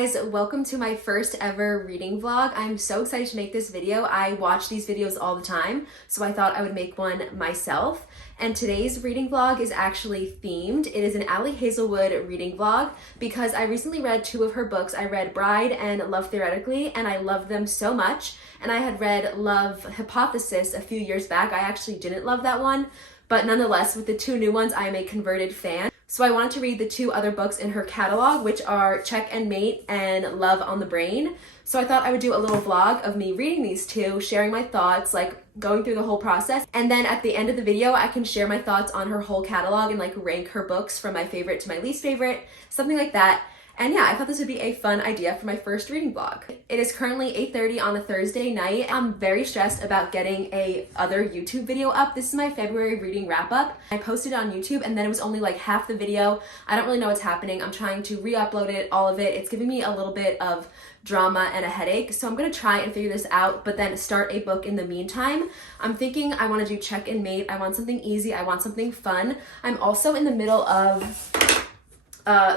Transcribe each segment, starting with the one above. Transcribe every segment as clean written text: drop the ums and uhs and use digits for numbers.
guys, welcome to my first ever reading vlog. I'm so excited to make this video. I watch these videos all the time, so I thought I would make one myself. And today's reading vlog is actually themed. It is an Hazelwood reading vlog because I recently read two of her books. I read Bride and Love Theoretically, and I loved them so much. And I had read Love Hypothesis a few years back. I actually didn't love that one, but nonetheless, with the two new ones, I am a converted fan. So I wanted to read the two other books in her catalog, which are Check and Mate and Love on the Brain. So I thought I would do a little vlog of me reading these two, sharing my thoughts, like going through the whole process. And then at the end of the video, I can share my thoughts on her whole catalog and like rank her books from my favorite to my least favorite, something like that. And yeah, I thought this would be a fun idea for my first reading vlog. It is currently 8:30 on a Thursday night. I'm very stressed about getting a other YouTube video up. This is my February reading wrap up. I posted it on YouTube and then it was only like half the video. I don't really know what's happening. I'm trying to re-upload it, all of it. It's giving me a little bit of drama and a headache. So I'm gonna try and figure this out, but then start a book in the meantime. I'm thinking I wanna do Check and Mate. I want something easy. I want something fun. I'm also in the middle of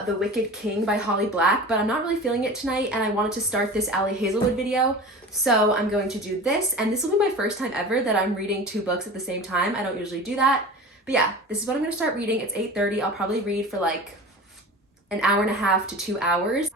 The Wicked King by Holly Black, but I'm not really feeling it tonight and I wanted to start this Hazelwood video. So I'm going to do this, and this will be my first time ever that I'm reading two books at the same time. I don't usually do that. But yeah, this is what I'm going to start reading. It's 8:30. I'll probably read for like an hour and a half to 2 hours.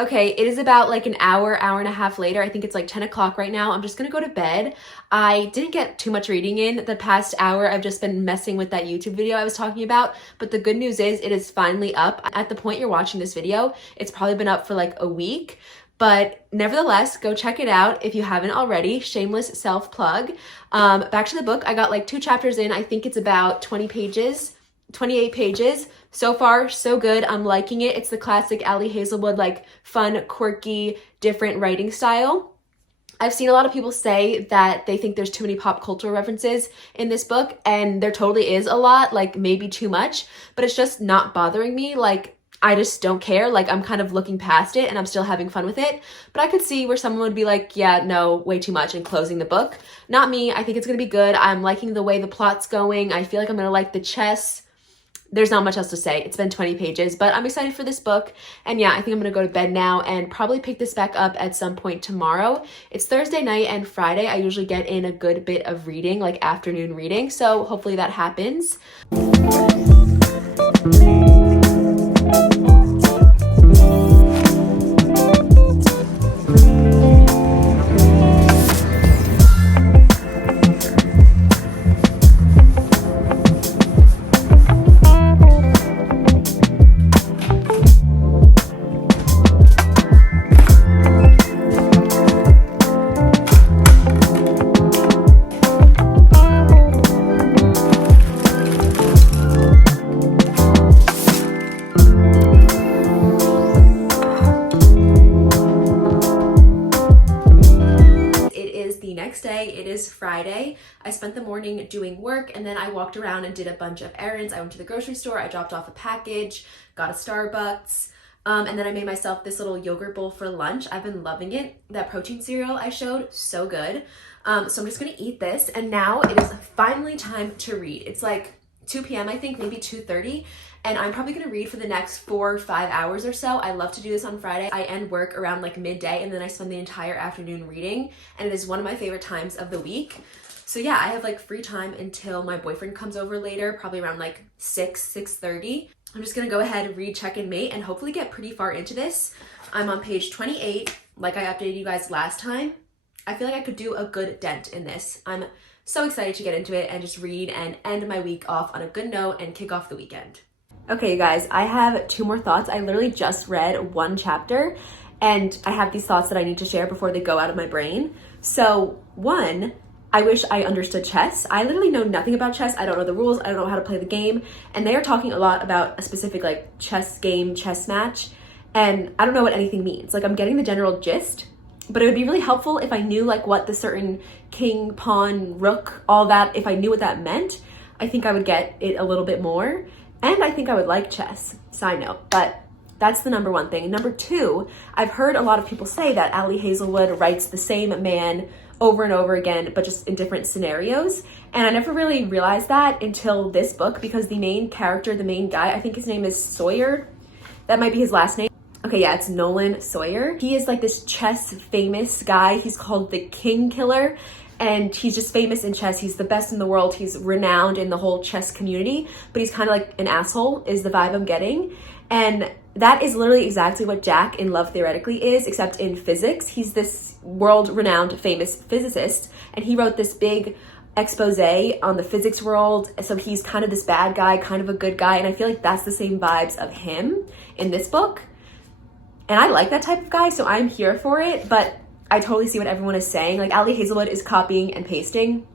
Okay, it is about like an hour and a half later. I think it's like 10 o'clock right now. I'm just gonna go to bed. I didn't get too much reading in. The past hour, I've just been messing with that YouTube video I was talking about. But the good news is it is finally up. At the point you're watching this video, it's probably been up for like a week. But nevertheless, go check it out if you haven't already. Shameless self-plug. Back to the book, I got like 2 chapters in. I think it's about 28 pages. So far, so good. I'm liking it. It's the classic Hazelwood, like fun, quirky, different writing style. I've seen a lot of people say that they think there's too many pop culture references in this book, and there totally is a lot, like maybe too much, but it's just not bothering me. Like, I just don't care. Like, I'm kind of looking past it and I'm still having fun with it. But I could see where someone would be like, yeah, no, way too much, and closing the book. Not me. I think it's gonna be good. I'm liking the way the plot's going. I feel like I'm gonna like the chess. There's not much else to say. It's been 20 pages, but I'm excited for this book. And yeah, I think I'm gonna go to bed now and probably pick this back up at some point tomorrow. It's Thursday night and Friday. I usually get in a good bit of reading, like afternoon reading. So hopefully that happens. Day. It is Friday. I spent the morning doing work and then I walked around and did a bunch of errands. I went to the grocery store, I dropped off a package, got a Starbucks, and then I made myself this little yogurt bowl for lunch. I've been loving it. That protein cereal I showed, so good. So I'm just gonna eat this, and now it is finally time to read. It's like 2 p.m. I think, maybe 2:30. And I'm probably gonna read for the next 4 or 5 hours or so. I love to do this on Friday. I end work around like midday and then I spend the entire afternoon reading, and it is one of my favorite times of the week. So yeah, I have like free time until my boyfriend comes over later, probably around like 6:30. I'm just gonna go ahead and read Check and Mate and hopefully get pretty far into this. I'm on page 28, like I updated you guys last time. I feel like I could do a good dent in this. I'm so excited to get into it and just read and end my week off on a good note and kick off the weekend. Okay, you guys, I have 2 more thoughts. I literally just read 1 chapter and I have these thoughts that I need to share before they go out of my brain. So 1, I wish I understood chess. I literally know nothing about chess. I don't know the rules. I don't know how to play the game. And they are talking a lot about a specific like chess game, chess match. And I don't know what anything means. Like, I'm getting the general gist, but it would be really helpful if I knew like what the certain king, pawn, rook, all that, if I knew what that meant. I think I would get it a little bit more. And I think I would like chess, side note, but that's the #1 thing. Number 2, I've heard a lot of people say that Hazelwood writes the same man over and over again, but just in different scenarios. And I never really realized that until this book, because the main character, the main guy, I think his name is Sawyer. That might be his last name. Okay, yeah, it's Nolan Sawyer. He is like this chess famous guy. He's called the King Killer, and he's just famous in chess. He's the best in the world. He's renowned in the whole chess community, but he's kind of like an asshole is the vibe I'm getting. And that is literally exactly what Jack in Love Theoretically is, except in physics. He's this world-renowned famous physicist, and he wrote this big expose on the physics world. So he's kind of this bad guy, kind of a good guy, and I feel like that's the same vibes of him in this book. And I like that type of guy, so I'm here for it, but I totally see what everyone is saying. Like, Ali Hazelwood is copying and pasting.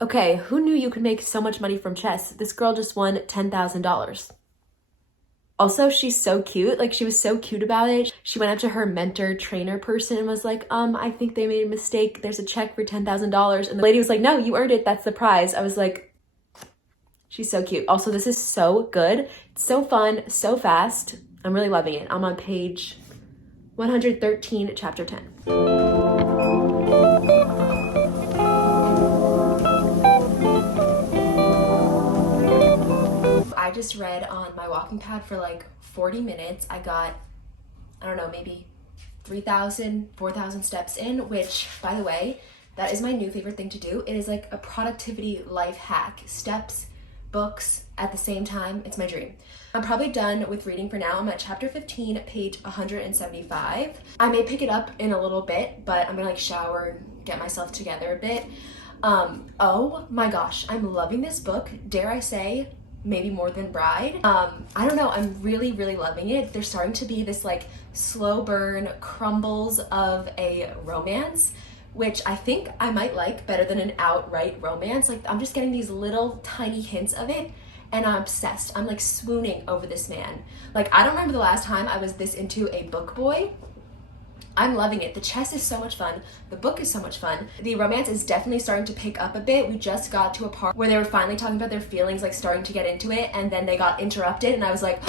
Okay, who knew you could make so much money from chess? This girl just won $10,000. Also, she's so cute. Like, she was so cute about it. She went up to her mentor trainer person and was like, I think they made a mistake. There's a check for $10,000. And the lady was like, no, you earned it. That's the prize. I was like, she's so cute. Also, this is so good. It's so fun, so fast. I'm really loving it. I'm on page 113, chapter 10. I just read on my walking pad for like 40 minutes. I got, I don't know, maybe 3,000, 4,000 steps in, which, by the way, that is my new favorite thing to do. It is like a productivity life hack. Steps, books at the same time. It's my dream. I'm probably done with reading for now. I'm at chapter 15, page 175. I may pick it up in a little bit, but I'm gonna like shower and get myself together a bit. Oh my gosh, I'm loving this book. Dare I say, maybe more than Bride. I don't know, I'm really, really loving it. There's starting to be this like slow burn crumbles of a romance, which I think I might like better than an outright romance. Like, I'm just getting these little tiny hints of it, and I'm obsessed. I'm like swooning over this man. Like, I don't remember the last time I was this into a book boy. I'm loving it. The chess is so much fun. The book is so much fun. The romance is definitely starting to pick up a bit. We just got to a part where they were finally talking about their feelings, like starting to get into it, and then they got interrupted, and I was like,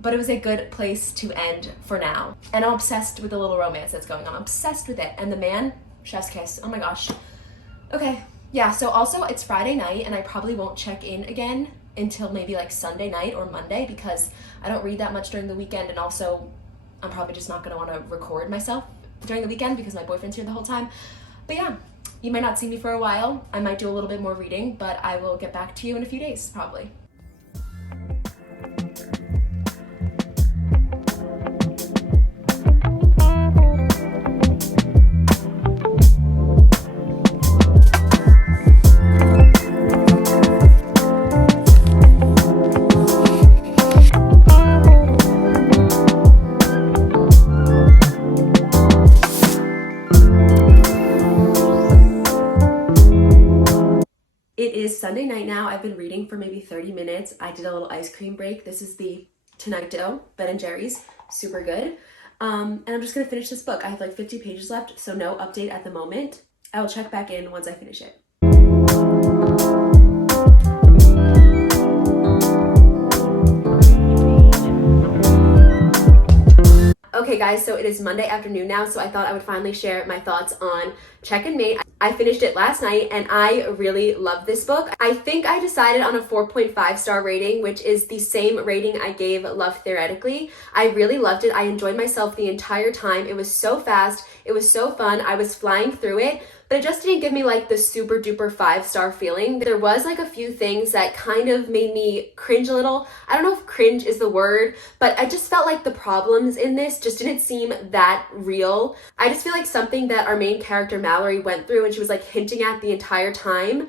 but it was a good place to end for now. And I'm obsessed with the little romance that's going on. I'm obsessed with it. And the man, chef's kiss. Oh my gosh. Okay, yeah, so also it's Friday night, and I probably won't check in again until maybe like Sunday night or Monday, because I don't read that much during the weekend, and also I'm probably just not going to want to record myself during the weekend because my boyfriend's here the whole time. But yeah, you might not see me for a while. I might do a little bit more reading, but I will get back to you in a few days, probably. It is Sunday night now. I've been reading for maybe 30 minutes. I did a little ice cream break. This is the Tonight Dough, Ben & Jerry's, super good. And I'm just gonna finish this book. I have like 50 pages left, so no update at the moment. I will check back in once I finish it. Okay guys, so it is Monday afternoon now, so I thought I would finally share my thoughts on Check and Mate. I finished it last night and I really love this book. I think I decided on a 4.5 star rating, which is the same rating I gave Love Theoretically. I really loved it. I enjoyed myself the entire time. It was so fast. It was so fun. I was flying through it, but it just didn't give me like the super duper 5-star feeling. There was like a few things that kind of made me cringe a little. I don't know if cringe is the word, but I just felt like the problems in this just didn't seem that real. I just feel like something that our main character Mallory went through and she was like hinting at the entire time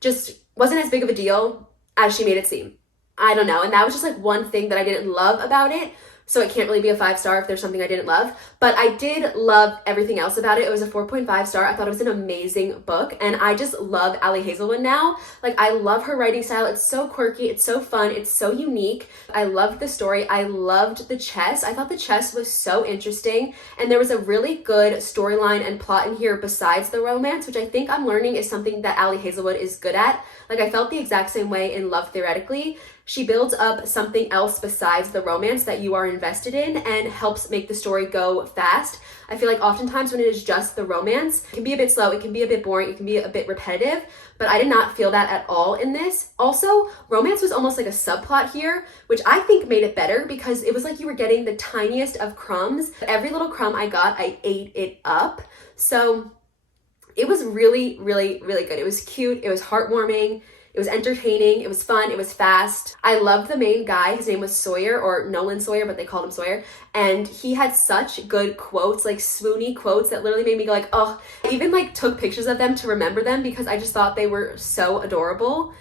just wasn't as big of a deal as she made it seem. I don't know. And that was just like one thing that I didn't love about it. So it can't really be a 5-star if there's something I didn't love. But I did love everything else about it. It was a 4.5 star. I thought it was an amazing book. And I just love Ali Hazelwood now. Like, I love her writing style. It's so quirky. It's so fun. It's so unique. I loved the story. I loved the chess. I thought the chess was so interesting. And there was a really good storyline and plot in here besides the romance, which I think I'm learning is something that Ali Hazelwood is good at. Like, I felt the exact same way in Love Theoretically. She builds up something else besides the romance that you are invested in and helps make the story go fast. I feel like oftentimes when it is just the romance, it can be a bit slow, it can be a bit boring, it can be a bit repetitive, but I did not feel that at all in this. Also, romance was almost like a subplot here, which I think made it better because it was like you were getting the tiniest of crumbs. Every little crumb I got, I ate it up. So it was really, really, really good. It was cute, it was heartwarming, it was entertaining, it was fun, it was fast. I loved the main guy. His name was Sawyer, or Nolan Sawyer, but they called him Sawyer. And he had such good quotes, like swoony quotes that literally made me go like, oh. I even like took pictures of them to remember them because I just thought they were so adorable.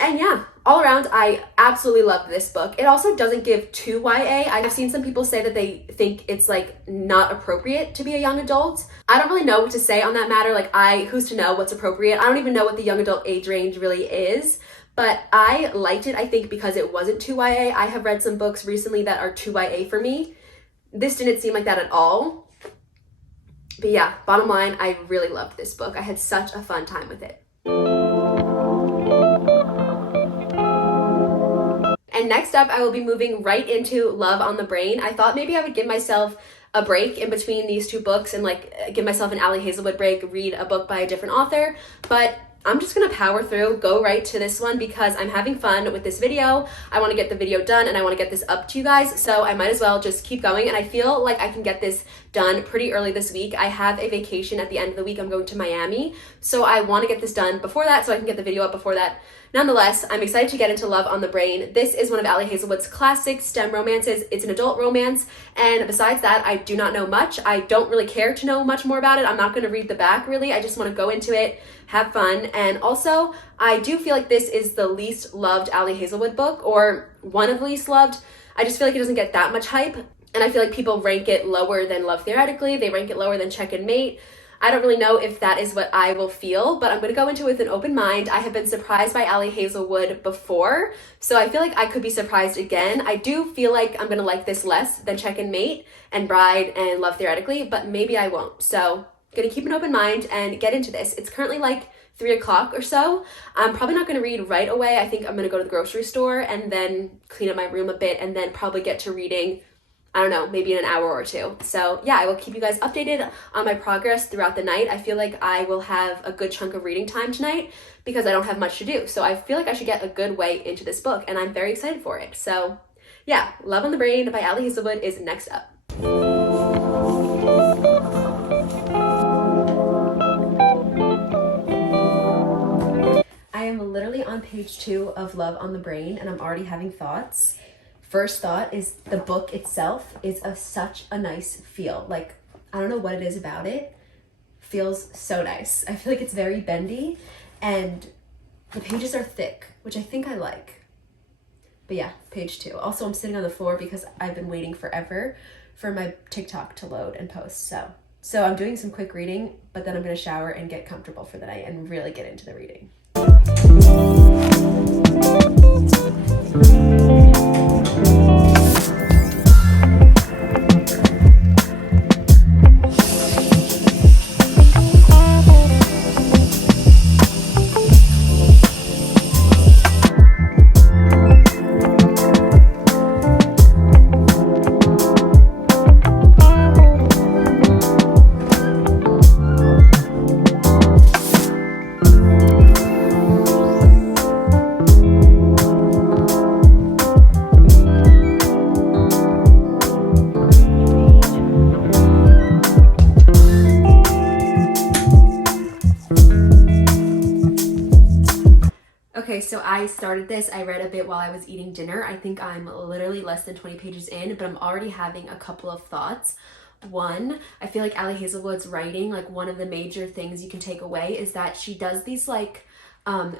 And yeah, all around, I absolutely loved this book. It also doesn't give too YA. I've seen some people say that they think it's like not appropriate to be a young adult. I don't really know what to say on that matter. Like who's to know what's appropriate? I don't even know what the young adult age range really is. But I liked it, I think, because it wasn't too YA. I have read some books recently that are too YA for me. This didn't seem like that at all. But yeah, bottom line, I really loved this book. I had such a fun time with it. And next up, I will be moving right into Love on the Brain. I thought maybe I would give myself a break in between these two books and like give myself an Hazelwood break, read a book by a different author, but I'm just gonna power through, go right to this one because I'm having fun with this video. I wanna get the video done and I wanna get this up to you guys, so I might as well just keep going, and I feel like I can get this done pretty early this week. I have a vacation at the end of the week. I'm going to Miami, so I wanna get this done before that so I can get the video up before that. Nonetheless, I'm excited to get into Love on the Brain. This is one of Hazelwood's classic STEM romances. It's an adult romance, and besides that, I do not know much. I don't really care to know much more about it. I'm not going to read the back, really. I just want to go into it, have fun, and also, I do feel like this is the least loved Hazelwood book, or one of the least loved. I just feel like it doesn't get that much hype, and I feel like people rank it lower than Love Theoretically. They rank it lower than Check and Mate. I don't really know if that is what I will feel, but I'm going to go into it with an open mind. I have been surprised by Hazelwood before, so I feel like I could be surprised again. I do feel like I'm going to like this less than Check and Mate and Bride and Love Theoretically, but maybe I won't. So I'm going to keep an open mind and get into this. It's currently like 3 o'clock or so. I'm probably not going to read right away. I think I'm going to go to the grocery store and then clean up my room a bit and then probably get to reading, I don't know, maybe in an hour or two. So yeah, I will keep you guys updated on my progress throughout the night. I feel like I will have a good chunk of reading time tonight because I don't have much to do. So I feel like I should get a good way into this book and I'm very excited for it. So yeah, Love on the Brain by Hazelwood is next up. I am literally on page 2 of Love on the Brain and I'm already having thoughts. First thought is the book itself is such a nice feel. Like, I don't know what it is about it. Feels so nice. I feel like it's very bendy and the pages are thick, which I think I like. But yeah, page 2. Also, I'm sitting on the floor because I've been waiting forever for my TikTok to load and post. So I'm doing some quick reading, but then I'm gonna shower and get comfortable for the night and really get into the reading. Okay, so I started this, I read a bit while I was eating dinner. I think I'm literally less than 20 pages in, but I'm already having a couple of thoughts. One, I feel like Hazelwood's writing, like one of the major things you can take away is that she does these like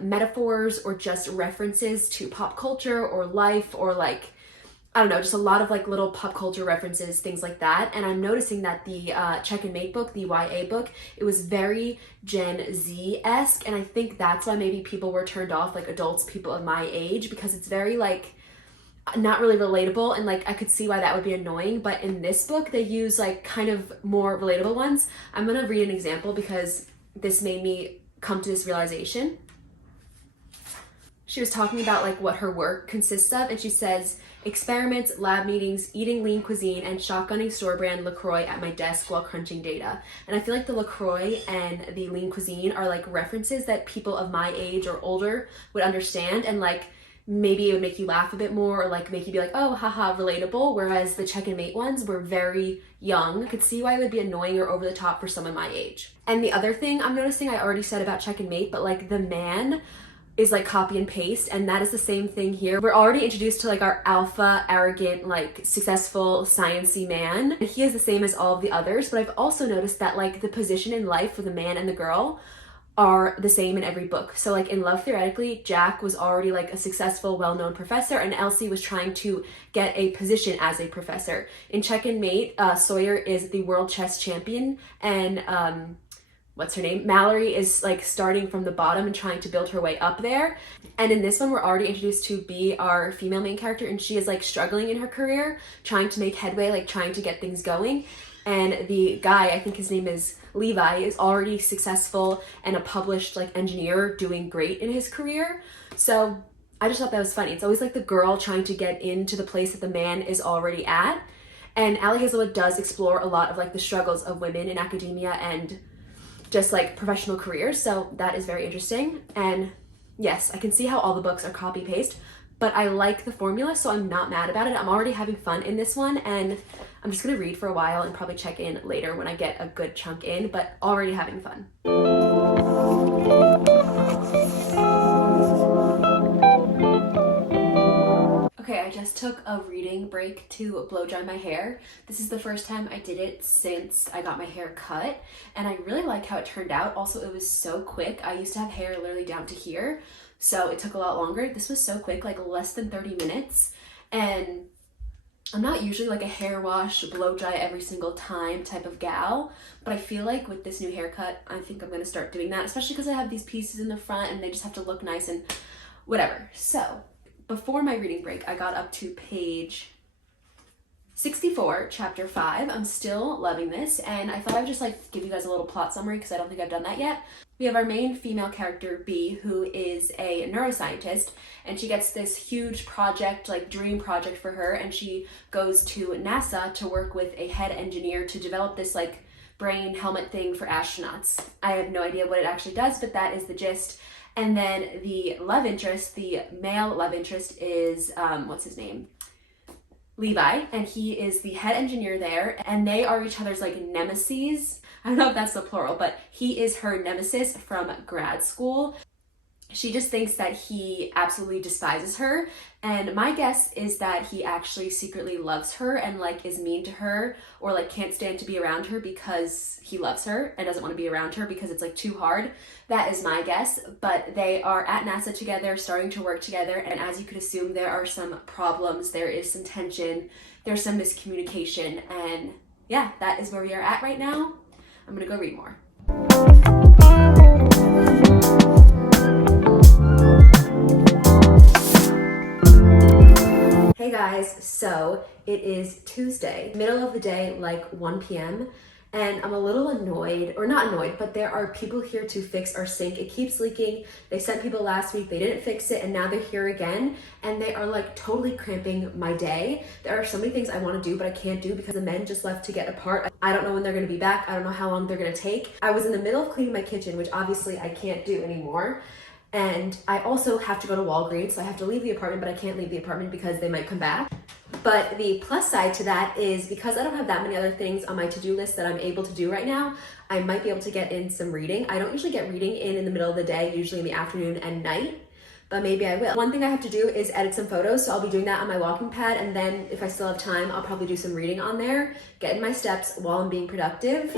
metaphors or just references to pop culture or life or like, I don't know, just a lot of like little pop culture references, things like that. And I'm noticing that the Check and Mate book, the YA book, it was very Gen Z-esque. And I think that's why maybe people were turned off, like adults, people of my age, because it's very like not really relatable. And like I could see why that would be annoying. But in this book, they use like kind of more relatable ones. I'm going to read an example because this made me come to this realization. she was talking about like what her work consists of, and she says, experiments, lab meetings, eating lean cuisine, and shotgunning store brand LaCroix at my desk while crunching data. And I feel like the LaCroix and the lean cuisine are like references that people of my age or older would understand, and like maybe it would make you laugh a bit more, or like make you be like, oh, haha, relatable. Whereas the check and mate ones were very young. I could see why it would be annoying or over the top for someone my age. And the other thing I'm noticing, I already said about check and mate, but like the man is like copy and paste, and that is the same thing here. We're already introduced to like our alpha, arrogant, like successful, sciencey man. And he is the same as all of the others, but I've also noticed that like the position in life for the man and the girl are the same in every book. So like in Love Theoretically, Jack was already like a successful, well-known professor, and Elsie was trying to get a position as a professor. In Check and Mate, Sawyer is the world chess champion, and what's her name? Mallory is like starting from the bottom and trying to build her way up there. And in this one, we're already introduced to be our female main character, and she is like struggling in her career, trying to make headway, like trying to get things going. And the guy, I think his name is Levi, is already successful and a published like engineer doing great in his career. So I just thought that was funny. It's always like the girl trying to get into the place that the man is already at. And Allie Hazelwood does explore a lot of like the struggles of women in academia and just like professional careers, so that is very interesting. And yes, I can see how all the books are copy paste, but I like the formula, so I'm not mad about it. I'm already having fun in this one, and I'm just gonna read for a while and probably check in later when I get a good chunk in, but already having fun. Okay, I just took a reading break to blow dry my hair. This is the first time I did it since I got my hair cut, and I really like how it turned out. Also, it was so quick. I used to have hair literally down to here, so it took a lot longer. This was so quick, like less than 30 minutes, and I'm not usually like a hair wash, blow dry every single time type of gal, but I feel like with this new haircut, I think I'm gonna start doing that, especially because I have these pieces in the front and they just have to look nice and whatever. So before my reading break, I got up to page 64, chapter 5. I'm still loving this, and I thought I would just like give you guys a little plot summary because I don't think I've done that yet. We have our main female character, B, who is a neuroscientist, and she gets this huge project, like dream project for her, and she goes to NASA to work with a head engineer to develop this like brain helmet thing for astronauts. I have no idea what it actually does, but that is the gist. And then the love interest, the male love interest is, what's his name? Levi, and he is the head engineer there, and they are each other's like nemesis. I don't know if that's the plural, but he is her nemesis from grad school. She just thinks that he absolutely despises her, and my guess is that he actually secretly loves her and like is mean to her, or like can't stand to be around her because he loves her and doesn't want to be around her because it's like too hard. That is my guess, but they are at NASA together, starting to work together, and as you could assume, there are some problems, there is some tension, there's some miscommunication, and yeah, that is where we are at right now. I'm gonna go read more. Hey guys, so it is Tuesday, middle of the day, like 1 p.m. and I'm a little annoyed, or not annoyed, but there are people here to fix our sink. It keeps leaking. They sent people last week, they didn't fix it, and now they're here again, and they are like totally cramping my day. There are so many things I want to do, but I can't do because the men just left to get a part. I don't know when they're going to be back. I don't know how long they're going to take. I was in the middle of cleaning my kitchen, which obviously I can't do anymore. And I also have to go to Walgreens, so I have to leave the apartment, but I can't leave the apartment because they might come back. But the plus side to that is because I don't have that many other things on my to-do list that I'm able to do right now, I might be able to get in some reading. I don't usually get reading in the middle of the day, usually in the afternoon and night, but maybe I will. One thing I have to do is edit some photos, so I'll be doing that on my walking pad, and then if I still have time, I'll probably do some reading on there, get in my steps while I'm being productive.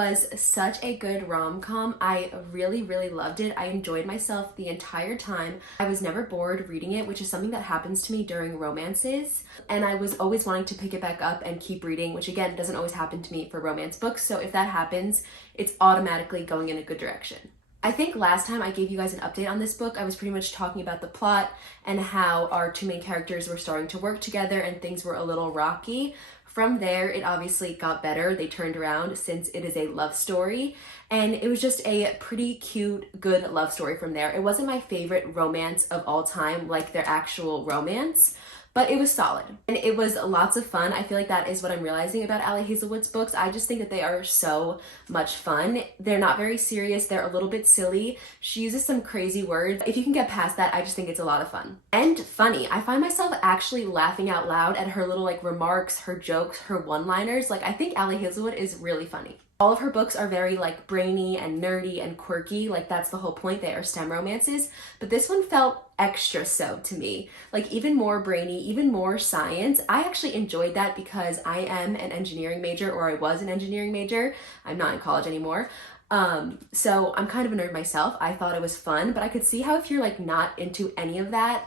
was such a good rom-com. I really, really loved it. I enjoyed myself the entire time. I was never bored reading it, which is something that happens to me during romances. And I was always wanting to pick it back up and keep reading, which again, doesn't always happen to me for romance books. So if that happens, it's automatically going in a good direction. I think last time I gave you guys an update on this book, I was pretty much talking about the plot and how our two main characters were starting to work together and things were a little rocky. From there, it obviously got better. They turned around since it is a love story, and it was just a pretty cute, good love story from there. It wasn't my favorite romance of all time, like their actual romance, but it was solid and it was lots of fun. I feel like that is what I'm realizing about Ali Hazelwood's books. I just think that they are so much fun. They're not very serious. They're a little bit silly. She uses some crazy words. If you can get past that, I just think it's a lot of fun. And funny. I find myself actually laughing out loud at her little remarks, her jokes, her one-liners. I think Ali Hazelwood is really funny. All of her books are very brainy and nerdy and quirky. That's the whole point. They are STEM romances. But this one felt extra so to me. Even more brainy, even more science. I actually enjoyed that because I am an engineering major, or I was an engineering major. I'm not in college anymore. So I'm kind of a nerd myself. I thought it was fun, but I could see how if you're not into any of that,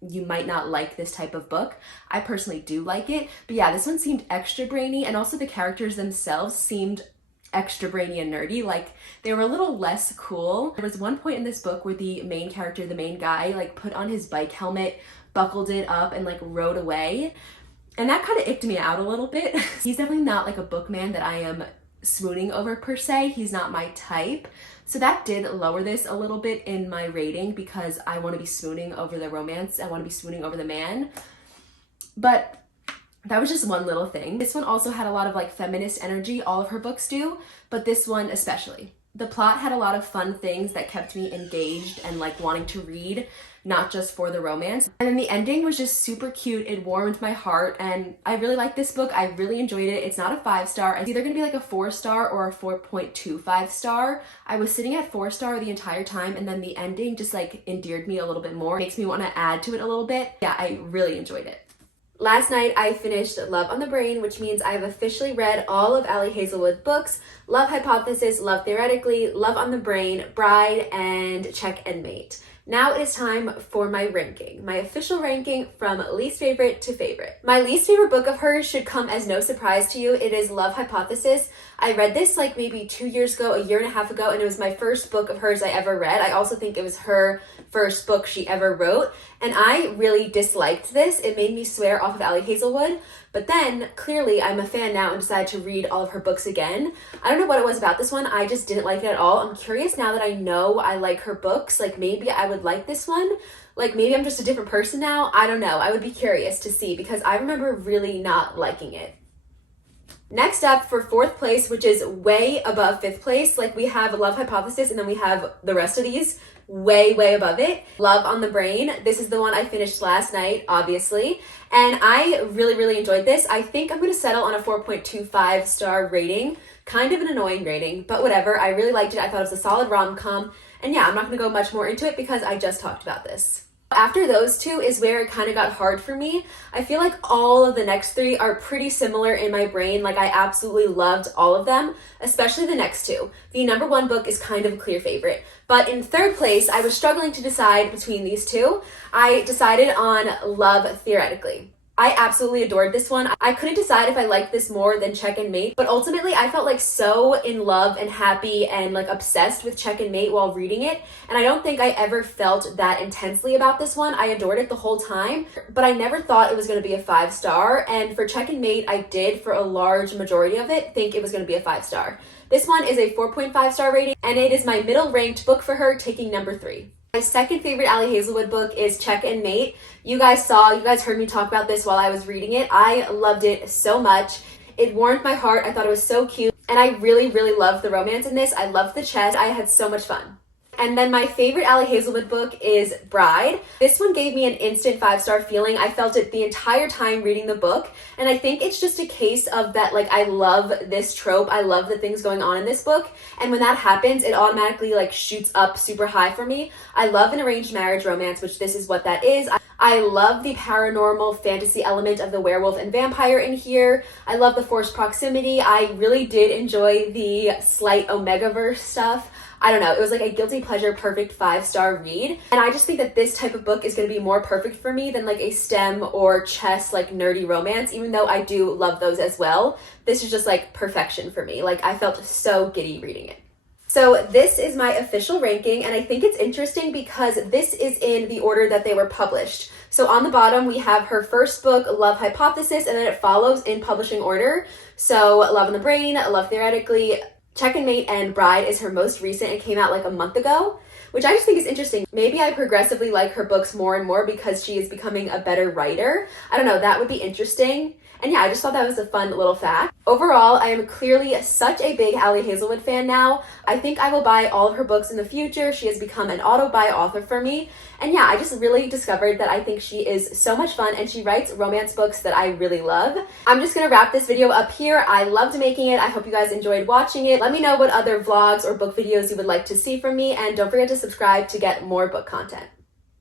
you might not like this type of book. I personally do like it. But yeah, this one seemed extra brainy, and also the characters themselves seemed extra brainy and nerdy. They were a little less cool. There was one point in this book where the main character, the main guy, put on his bike helmet, buckled it up, and rode away. And that kind of icked me out a little bit. He's definitely not a bookman that I am swooning over per se. He's not my type. So that did lower this a little bit in my rating because I want to be swooning over the romance. I want to be swooning over the man. But that was just one little thing. This one also had a lot of feminist energy. All of her books do, but this one especially. The plot had a lot of fun things that kept me engaged and wanting to read, not just for the romance. And then the ending was just super cute. It warmed my heart, and I really liked this book. I really enjoyed it. It's not a 5-star. It's either gonna be a 4-star or a 4.25 star. I was sitting at 4-star the entire time, and then the ending just endeared me a little bit more. It makes me want to add to it a little bit. Yeah, I really enjoyed it. Last night, I finished Love on the Brain, which means I have officially read all of Ali Hazelwood's books: Love Hypothesis, Love Theoretically, Love on the Brain, Bride, and Check and Mate. Now it is time for my ranking, my official ranking from least favorite to favorite. My least favorite book of hers should come as no surprise to you. It is Love Hypothesis. I read this maybe 2 years ago, a year and a half ago, and it was my first book of hers I ever read. I also think it was her first book she ever wrote, and I really disliked this. It made me swear off of Ali Hazelwood, but then clearly I'm a fan now and decided to read all of her books again. I don't know what it was about this one. I just didn't like it at all. I'm curious now that I know I like her books, maybe I would like this one. Maybe I'm just a different person now. I don't know. I would be curious to see because I remember really not liking it. Next up for 4th place, which is way above 5th place, we have Love Hypothesis and then we have the rest of these way, way above it. Love on the Brain. This is the one I finished last night, obviously. And I really, really enjoyed this. I think I'm going to settle on a 4.25 star rating. Kind of an annoying rating, but whatever. I really liked it. I thought it was a solid rom-com. And yeah, I'm not going to go much more into it because I just talked about this. After those two is where it kind of got hard for me. I feel like all of the next 3 are pretty similar in my brain. I absolutely loved all of them, especially the next 2. The number 1 book is kind of a clear favorite. But in 3rd place, I was struggling to decide between these 2. I decided on Love Theoretically. I absolutely adored this one. I couldn't decide if I liked this more than Check and Mate, but ultimately I felt so in love and happy and obsessed with Check and Mate while reading it, and I don't think I ever felt that intensely about this one. I adored it the whole time, but I never thought it was going to be a 5-star, and for Check and Mate, I did, for a large majority of it, think it was going to be a 5-star. This one is a 4.5 star rating, and it is my middle ranked book for her, taking number 3. My second favorite Ali Hazelwood book is Check and Mate. You guys heard me talk about this while I was reading it. I loved it so much. It warmed my heart. I thought it was so cute. And I really, really loved the romance in this. I loved the chess. I had so much fun. And then my favorite Ali Hazelwood book is Bride. This one gave me an instant 5-star feeling. I felt it the entire time reading the book. And I think it's just a case of that, I love this trope. I love the things going on in this book. And when that happens, it automatically shoots up super high for me. I love an arranged marriage romance, which this is what that is. I love the paranormal fantasy element of the werewolf and vampire in here. I love the forced proximity. I really did enjoy the slight Omegaverse stuff. I don't know, it was like a guilty pleasure, perfect 5-star read. And I just think that this type of book is gonna be more perfect for me than like a STEM or chess, like nerdy romance, even though I do love those as well. This is just like perfection for me. Like I felt so giddy reading it. So this is my official ranking, and I think it's interesting because this is in the order that they were published. So on the bottom, we have her first book, Love Hypothesis, and then it follows in publishing order. So Love in the Brain, Love Theoretically, Check and Mate, and Bride is her most recent. It came out like a month ago, which I just think is interesting. Maybe I progressively like her books more and more because she is becoming a better writer. I don't know, that would be interesting. And yeah, I just thought that was a fun little fact. Overall, I am clearly such a big Ali Hazelwood fan now. I think I will buy all of her books in the future. She has become an auto-buy author for me. And yeah, I just really discovered that I think she is so much fun and she writes romance books that I really love. I'm just gonna wrap this video up here. I loved making it. I hope you guys enjoyed watching it. Let me know what other vlogs or book videos you would like to see from me, and don't forget to subscribe to get more book content.